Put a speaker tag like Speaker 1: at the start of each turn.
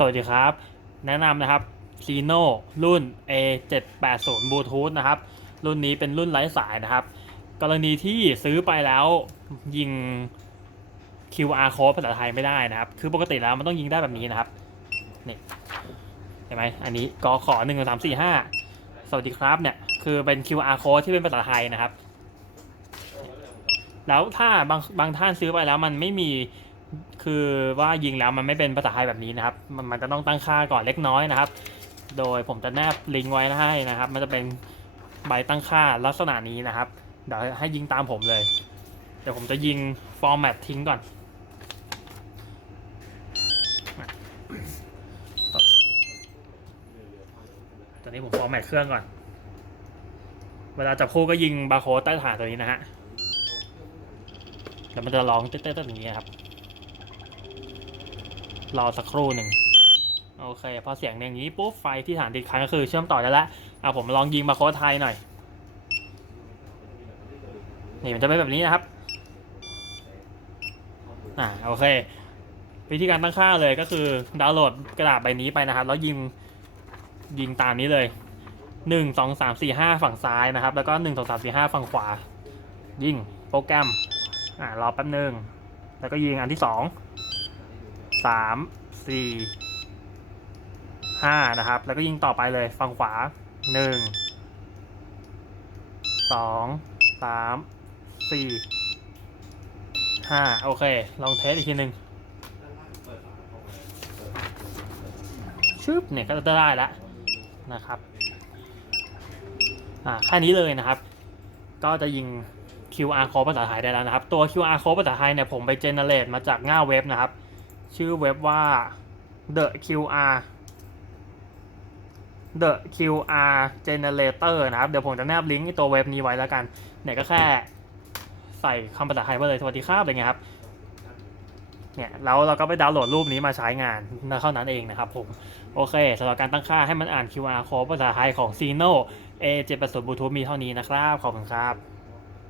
Speaker 1: สวัสดีครับ แนะนำนะครับ c i n o รุ่น A780 Bluetooth นะครับ รุ่นนี้เป็นรุ่นไร้สายนะครับ กรณีที่ซื้อไปแล้วยิง QR code ภาษาไทยไม่ได้นะครับ คือปกติแล้วมันต้องยิงได้แบบนี้นะครับ นี่เห็นไหมอันนี้กอขอหนึ่งสามสี่ห้าสวัสดีครับเนี่ย คือเป็น QR code ที่เป็นภาษาไทยนะครับ แล้วถ้าบางบางท่านซื้อไปแล้วมันไม่มี คือว่ายิงแล้วมันไม่เป็นภาษาไทยแบบนี้นะครับ มันมันจะต้องตั้งค่าก่อนเล็กน้อยนะครับ โดยผมจะแนบลิงก์ไว้ให้นะครับ มันจะเป็นใบตั้งค่าลักษณะนี้นะครับ เดี๋ยวให้ยิงตามผมเลย เดี๋ยวผมจะยิงฟอร์แมตทิ้งก่อน ตอนนี้ผมฟอร์แมตเครื่องก่อน เวลาจับคู่ก็ยิงบาร์โค้ดใต้ฐานตัวนี้นะฮะ แล้วมันจะร้องเต้นๆอย่างนี้ครับ รอสักครู่หนึ่งโอเค พอเสียงอย่างนี้ปุ๊บไฟที่ฐานติดค้างก็คือเชื่อมต่อได้แล้วเอาผมลองยิงบาโค้ดไทยหน่อย นี่มันจะเป็นแบบนี้นะครับ อ่าโอเค วิธีการตั้งค่าเลยก็คือดาวน์โหลดกระดาษใบนี้ไปนะครับ แล้วยิงยิงตามนี้เลยหนึ่งสองสามสี่ห้าฝั่งซ้ายนะครับ แล้วก็หนึ่งสองสามสี่ห้าฝั่งขวา ยิงโปรแกรมอ่ารอแป๊บหนึ่งแล้วก็ยิงอันที่สอง สามสี่ห้านะครับ แล้วก็ยิงต่อไปเลยฝั่งขวาหนึ่งสองสามสี่ห้าโอเค ลองเทสอีกทีหนึ่งชึบเนี่ยก็จะได้แล้วนะครับอ่าแค่นี้เลยนะครับ ก็จะยิง QR code ภาษาไทยได้แล้วนะครับ ตัว QR code ภาษาไทยเนี่ยผมไป generate มาจากหน้าเว็บนะครับ ชื่อเว็บว่า the QR the QR generator นะครับ เดี๋ยวผมจะแนบลิงก์ตัวเว็บนี้ไว้แล้วกัน เนี่ยก็แค่ใส่คำภาษาไทยไปเลยสวัสดีครับอะไรเงี้ยครับ เนี่ยแล้วเราก็ไปดาวน์โหลดรูปนี้มาใช้งานเท่านั้นเองนะครับผม โอเคสำหรับการตั้งค่าให้มันอ่าน QR code ภาษาไทยของ Sino A780 Bluetooth มีเท่านี้นะครับ ขอบคุณครับ